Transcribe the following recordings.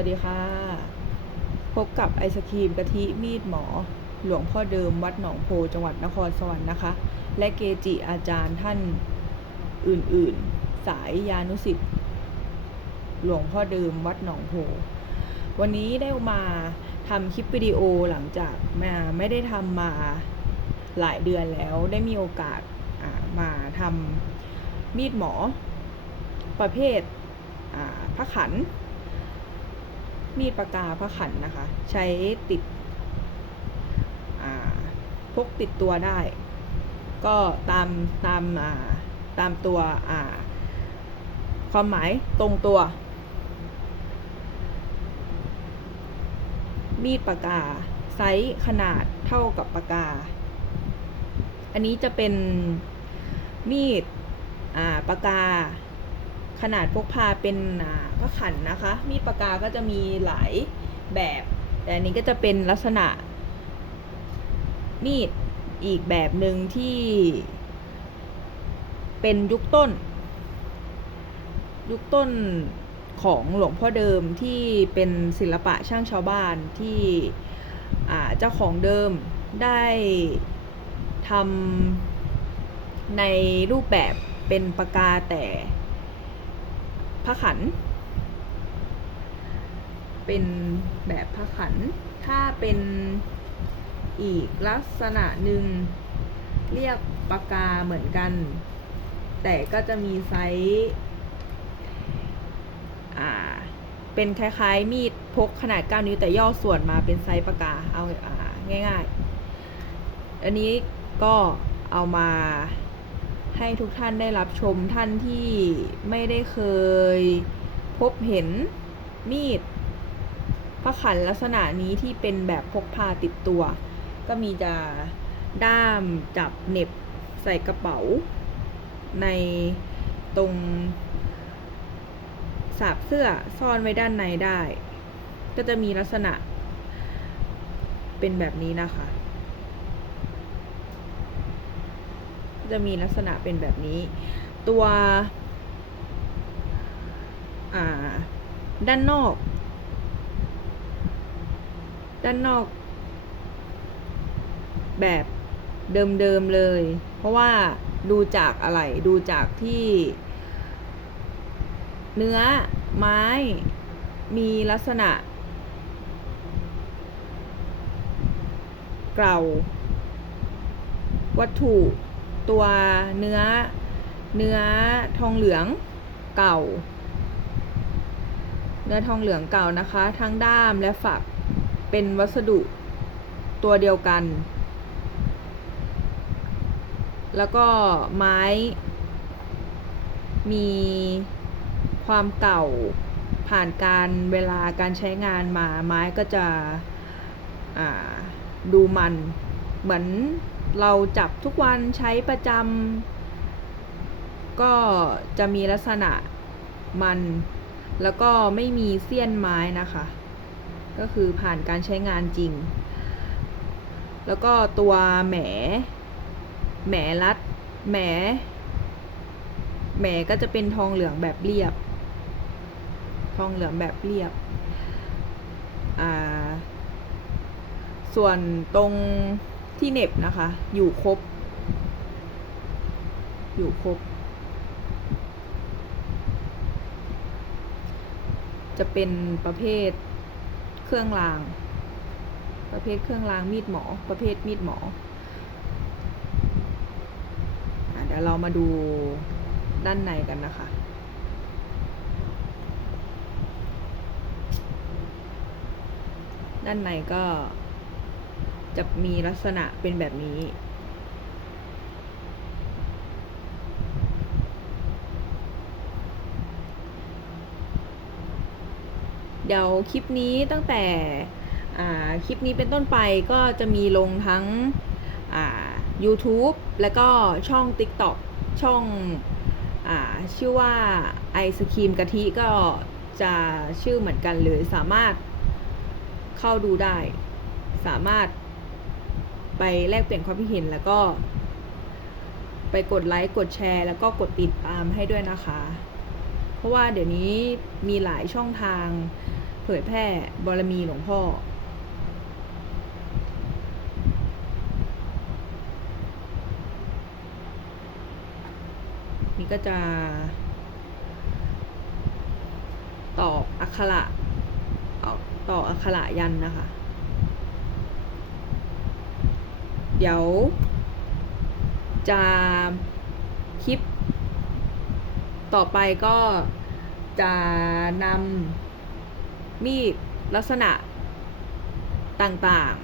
วัสดีค่ะ พบกับไอศครีมกะทิมีดหมอ หลวงพ่อเดิมวัดหนองโพจังหวัดนครสวรรค์นะคะ และเกจิอาจารย์ท่านอื่นๆ สายยานุสิทธิ์หลวงพ่อเดิมวัดหนองโพ วันนี้ได้มาทำคลิปวิดีโอหลังจากมาไม่ได้ทำมาหลายเดือนแล้วได้มีโอกาสมาทำมีดหมอ ประเภทพระขัน มีดปากกาพระขันนะคะ ใช้ติดพกติดตัวได้ ก็ตามตามาตามตัวความหมายตรงตัว มีดปากกาไซส์ขนาดเท่ากับปากกา อันนี้จะเป็นมีดปากกา ขนาดพกพาเป็นอ่าพระขันนะคะ มีปากกาก็จะมีหลายแบบ แต่อันนี้ก็จะเป็นลักษณะ มีดอีกแบบหนึ่งที่ เป็นยุคต้น ยุคต้นของหลวงพ่อเดิมที่เป็นศิลปะช่างชาวบ้านที่เจ้าของเดิมได้ทำในรูปแบบเป็นปากกาแต่ พระขัน เป็นแบบพระขัน ถ้าเป็นอีกลักษณะหนึ่งเรียกปากกาเหมือนกัน แต่ก็จะมีไซส์เป็นคล้ายๆ มีดพกขนาด 9 นิ้วแต่ย่อส่วนมาเป็นไซส์ปากกา เอาอาง่ายๆ อันนี้ก็เอามา ให้ทุกท่านได้รับชมท่านที่ไม่ได้เคยพบเห็นมีดพระขันลักษณะนี้ที่เป็นแบบพกพาติดตัว ก็มีจะด้ามจับเน็บใส่กระเป๋า ในตรงสาบเสื้อซ่อนไว้ด้านในได้ ก็จะมีลักษณะเป็นแบบนี้นะคะ จะมีลักษณะเป็นแบบนี้ ตัวด้านนอก ด้านนอก แบบเดิมๆเลย เพราะว่าดูจากอะไรดูจากที่ เนื้อไม้มีลักษณะ เกลาวัตถุ ตัวเนื้อเนื้อทองเหลืองเก่า เนื้อทองเหลืองเก่านะคะ ทั้งด้ามและฝักเป็นวัสดุตัวเดียวกัน แล้วก็ไม้ มีความเก่าผ่านการเวลาการใช้งานมาไม้ก็จะดูมันเหมือน เราจับทุกวันใช้ประจำก็จะมีลักษณะมัน แล้วก็ไม่มีเสี้ยนไม้นะคะ ก็คือผ่านการใช้งานจริง แล้วก็ตัวแหมแหมรัดแหมแหมก็จะเป็นทองเหลืองแบบเรียบ ทองเหลืองแบบเรียบ อ่า ส่วนตรง ที่เน็บนะคะ อยู่ครบ อยู่ครบ จะเป็นประเภทเครื่องราง ประเภทเครื่องรางมีดหมอ ประเภทมีดหมออเดี๋ยวเรามาดูด้านในกันนะคะด้านในก็ จะมีลักษณะเป็นแบบนี้ เดี๋ยวคลิปนี้ตั้งแต่คลิปนี้เป็นต้นไปก็จะมีลงทั้ง YouTube แล้วก็ช่อง TikTok ช่องอชื่อว่าไอศครีมกะทิก็จะชื่อเหมือนกันเลยสามารถเข้าดูได้ สามารถ ไปแลกเปลี่ยนความคิดเห็นแล้วก็ ไปกดไลค์กดแชร์ แล้วก็กดติดตามให้ด้วยนะคะ เพราะว่าเดี๋ยวนี้มีหลายช่องทางเผยแพร่บารมีหลวงพ่อนี่ก็จะตอบอักขระเอาต่ออักขระยันนะคะ เดี๋ยว จะคลิป ต่อไปก็จะนำมีดลักษณะต่าง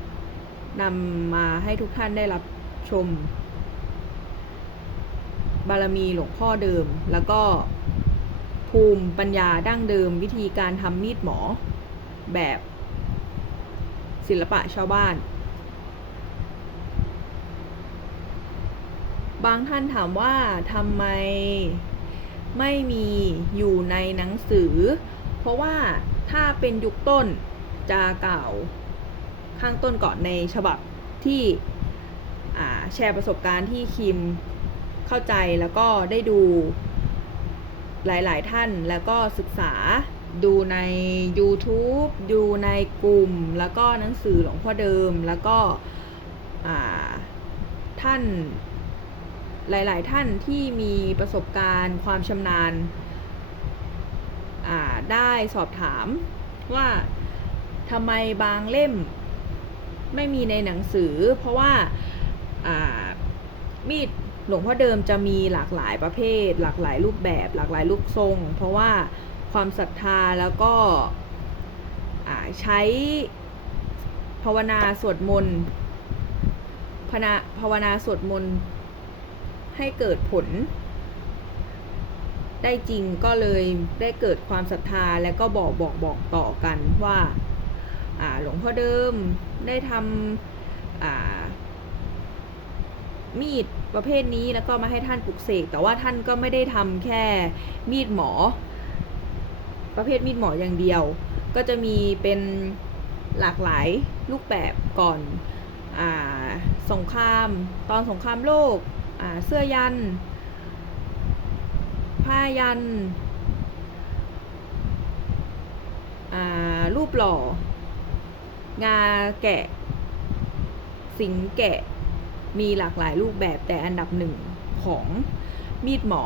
ๆนำมาให้ทุกท่านได้รับชม บารมีหลวงพ่อเดิม แล้วก็ภูมิปัญญาดั้งเดิมวิธีการทำมีดหมอแบบศิลปะชาวบ้าน บางท่านถามว่าทำไมไม่มีอยู่ในหนังสือ เพราะว่าถ้าเป็นยุคต้นจะกล่าวข้างต้นก่อนในฉบับที่แชร์ประสบการณ์ที่คิมเข้าใจแล้วก็ได้ดูหลาย ๆ ท่านแล้วก็ศึกษาดูใน YouTube ดูในกลุ่ม แล้วก็หนังสือหลวงพ่อเดิม แล้วก็ท่าน หลาย ๆ ท่านที่มีประสบการณ์ความชำนาญได้สอบถามว่าทำไมบางเล่มไม่มีในหนังสือ เพราะว่าามีดหลวงพ่อเดิมจะมีหลากหลายประเภท หลากหลายรูปแบบ หลากหลายรูปทรง เพราะว่าความศรัทธาแล้วก็ใช้ภาวนาสวดมนต์ภาวนาสวดมนต์ ให้เกิดผล ได้จริงก็เลยได้เกิดความศรัทธาและก็บอกบอกบอกต่อกันว่าหลวงพ่อเดิมได้ทำมีดประเภทนี้แล้วก็มาให้ท่านปลุกเสกแต่ว่าท่านก็ไม่ได้ทำแค่มีดหมอ ประเภทมีดหมออย่างเดียว ก็จะมีเป็นหลากหลายรูปแบบก่อนอสงคราม ตอนสงครามโลก เสื้อยัน ผ้ายัน รูปหล่อ งาแกะ สิงแกะ มีหลากหลายรูปแบบแต่อันดับหนึ่งของมีดหมอ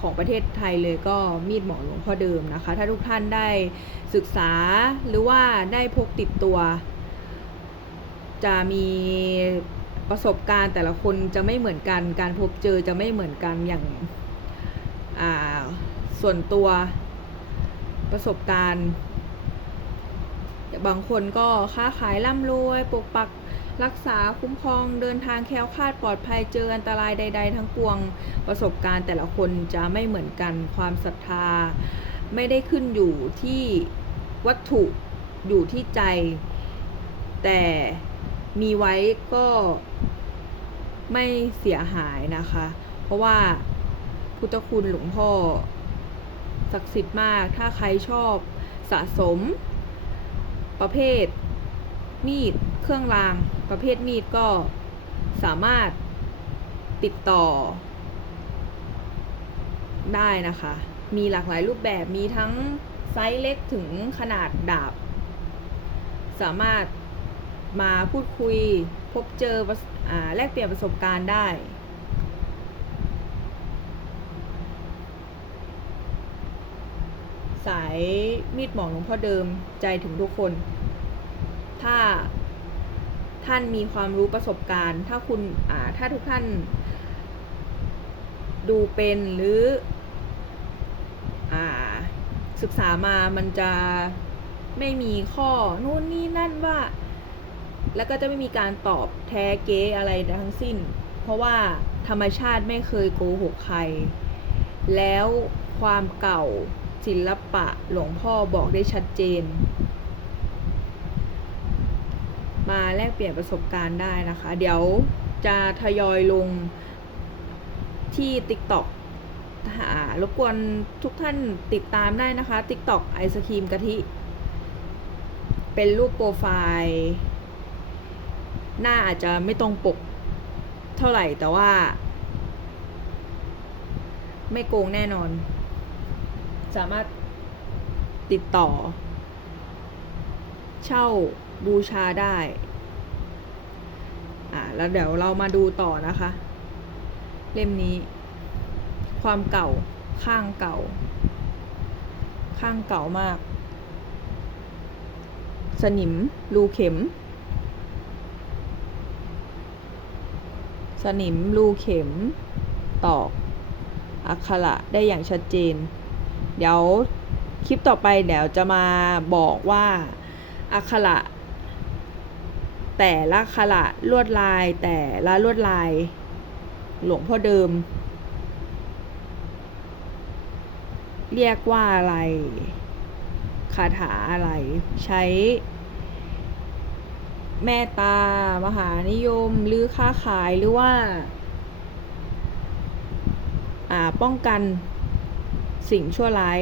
ของประเทศไทยเลยก็มีดหมอหลวงพ่อเดิมนะคะ ถ้าทุกท่านได้ศึกษาหรือว่าได้พกติดตัว จะมี ประสบการณ์แต่ละคนจะไม่เหมือนกัน การพบเจอจะไม่เหมือนกันอย่างาส่วนตัวประสบการณ์ บางคนก็ค้าขายร่ำรวยปกปักรักษาคุ้มครองเดินทางแคล้วคลาดปลอดภัยเจออันตรายใด ๆ ทั้งปวงประสบการณ์แต่ละคนจะไม่เหมือนกันความศรัทธา ไม่ได้ขึ้นอยู่ที่วัตถุอยู่ที่ใจ แต่ มีไว้ก็ไม่เสียหายนะคะ เพราะว่าพุทธคุณหลวงพ่อศักดิ์สิทธิ์มาก ถ้าใครชอบสะสม ประเภทมีดเครื่องราง ประเภทมีดก็สามารถติดต่อ ได้นะคะ มีหลากหลายรูปแบบมีทั้งไซส์เล็กถึงขนาดดาบ สามารถ มาพูดคุยพบเจออแลกเปลี่ยนประสบการณ์ได้ สายมีดหมองหลวงพ่อเดิมใจถึงทุกคน ถ้าท่านมีความรู้ประสบการณ์ ถ้าคุณอ่าถ้าทุกท่านดูเป็นหรืออ่าศึกษามามันจะไม่มีข้อนู่นนี่นั่นว่า แล้วก็จะไม่มีการตอบแท้เก๊อะไรทั้งสิ้น เพราะว่าธรรมชาติไม่เคยโกหกใคร แล้วความเก่าศิลปะหลวงพ่อบอกได้ชัดเจน มาแลกเปลี่ยนประสบการณ์ได้นะคะ เดี๋ยวจะทยอยลงที่ TikTok หารบกวนทุกท่านติดตามได้นะคะ TikTok ไอศครีมกะทิ เป็นรูปโปรไฟล์ หน้าอาจจะไม่ตรงปกเท่าไหร่แต่ว่า ไม่โกงแน่นอน สามารถติดต่อ เช่าบูชาได้ อ่าแล้วเดี๋ยวเรามาดูต่อนะคะ เล่มนี้ ความเก่าข้างเก่า ข้างเก่ามาก สนิมรูเข็ม สนิมรูเข็มตอกอักขระได้อย่างชัดเจน เดี๋ยวคลิปต่อไปเดี๋ยวจะมาบอกว่าอักขระแต่ละขระลวดลายแต่ละลวดลาย หลวงพ่อเดิม เรียกว่าอะไร คาถาอะไรใช้ แม่ตา มหานิยม หรือค้าขายหรือว่า อ่า ป้องกันสิ่งชั่วร้าย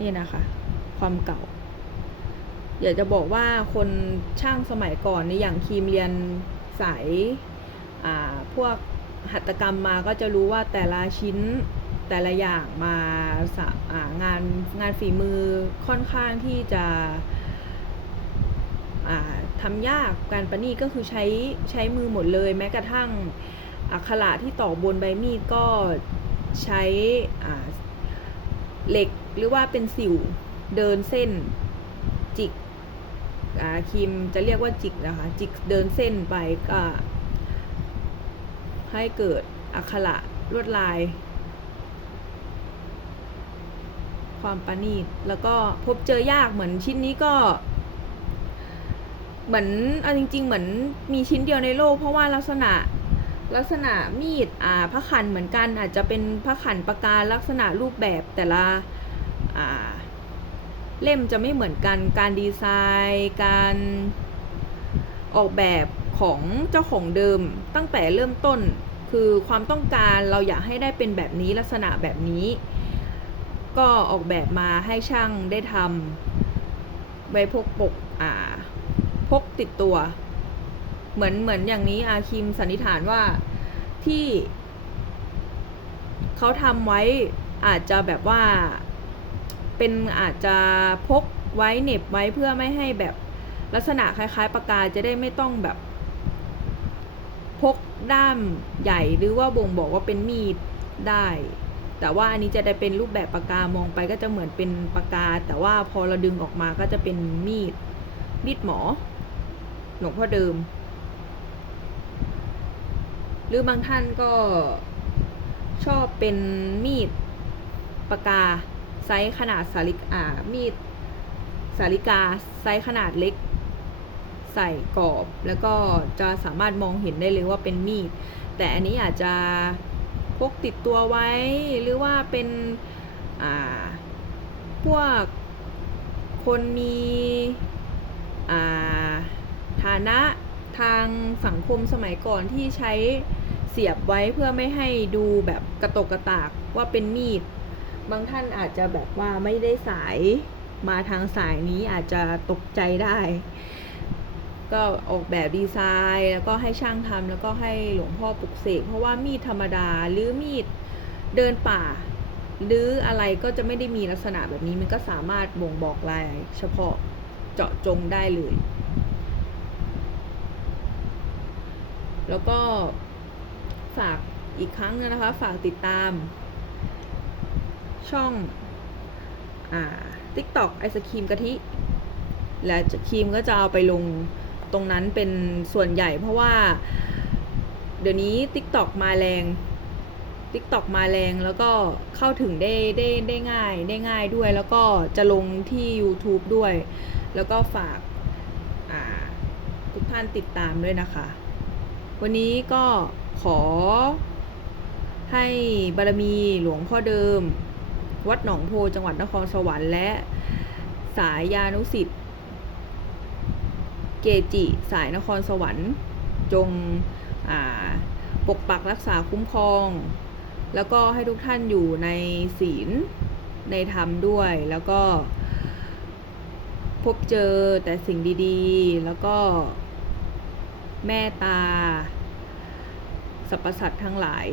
นี่นะคะ ความเก่า อยากจะบอกว่าคนช่างสมัยก่อนนี่อย่างครีมเรียนสาย อ่า พวกหัตถกรรมมาก็จะรู้ว่าแต่ละชิ้น แต่ละอย่างมาางานงานฝีมือค่อนข้างที่จะทำยากการประณีตก็คือใช้ใช้มือหมดเลย แม้กระทั่งอักขระที่ต่อบนใบมีดก็ใช้เหล็กหรือว่าเป็นสิวเดินเส้นจิกครีมจะเรียกว่าจิกนะคะ จิกเดินเส้นไปก็ให้เกิดอักขระลวดลาย ความประณีตแล้วก็พบเจอยากเหมือนชิ้นนี้ก็ เหมือนเอาจริง ๆ เหมือนมีชิ้นเดียวในโลก เพราะว่าลักษณะลักษณะมีดอ่าพระขันเหมือนกัน อาจจะเป็นพระขันปากการลักษณะรูปแบบแต่ละอ่าเล่มจะไม่เหมือนกันการดีไซน์ การออกแบบของเจ้าของเดิมตั้งแต่เริ่มต้นคือความต้องการเราอยากให้ได้เป็นแบบนี้ลักษณะแบบนี้ ก็ออกแบบมาให้ช่างได้ทำใบพกปกอ่าพกติดตัว เหมือนเหมือนอย่างนี้อาคิมสันนิษฐานว่าที่เขาทำไว้อาจจะแบบว่าเป็นอาจจะพกไว้เน็บไว้เพื่อไม่ให้แบบลักษณะคล้าย ๆปากกาจะได้ไม่ต้องแบบ พกด้ามใหญ่หรือว่าบ่งบอกว่าเป็นมีดได้ แต่ว่าอันนี้จะได้เป็นรูปแบบปากกามองไปก็จะเหมือนเป็นปากกา แต่ว่าพอเราดึงออกมาก็จะเป็นมีด มีดหมอ หลวงพ่อเดิม หรือบางท่านก็ชอบเป็นมีดปากกาไซส์ขนาดสาลิกอ่ามีดสาลิกาไซส์ขนาดเล็กใส่กรอบ แล้วก็จะสามารถมองเห็นได้เลยว่าเป็นมีด แต่อันนี้อาจจะ พกติดตัวไว้ หรือว่าเป็นพวกคนมีฐานะทางสังคมสมัยก่อนที่ใช้เสียบไว้เพื่อไม่ให้ดูแบบกระตกกระตากว่าเป็นมีด บางท่านอาจจะแบบว่าไม่ได้สายมาทางสายนี้อาจจะตกใจได้ ก็ออกแบบดีไซน์ แล้วก็ให้ช่างทำแล้วก็ให้หลวงพ่อปลุกเสกเพราะว่ามีดธรรมดาหรือมีดเดินป่า หรืออะไรก็จะไม่ได้มีลักษณะแบบนี้มันก็สามารถบ่งบอกลายเฉพาะเจาะจงได้เลย แล้วก็ฝากอีกครั้งนึงนะคะ ฝากติดตาม ช่องอ่า TikTok ไอศครีมกะทิ และครีมก็จะเอาไปลง ตรงนั้นเป็นส่วนใหญ่เพราะว่า เดี๋ยวนี้ TikTok มาแรง TikTok มาแรงแล้วก็เข้าถึงได้ได้ได้ง่ายได้ง่ายด้วย แล้วก็จะลงที่ YouTube ด้วย แล้วก็ฝากาทุกท่านติดตามด้วยนะคะ วันนี้ก็ขอให้บารมีหลวงพ่อเดิม วัดหนองโพจังหวัดนครสวรรค์และสายยานุสิทธิ์ เกจิ สายนครสวรรค์ จงปกปักรักษาคุ้มครอง แล้วก็ให้ทุกท่านอยู่ในศีลในธรรมด้วย แล้วก็ พบเจอแต่สิ่งดีๆ แล้วก็แม่ตาสรรพสัตว์ทั้งหลาย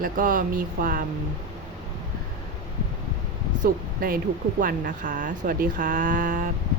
แล้วก็มีความสุขในทุกๆวันนะคะ สวัสดีครับ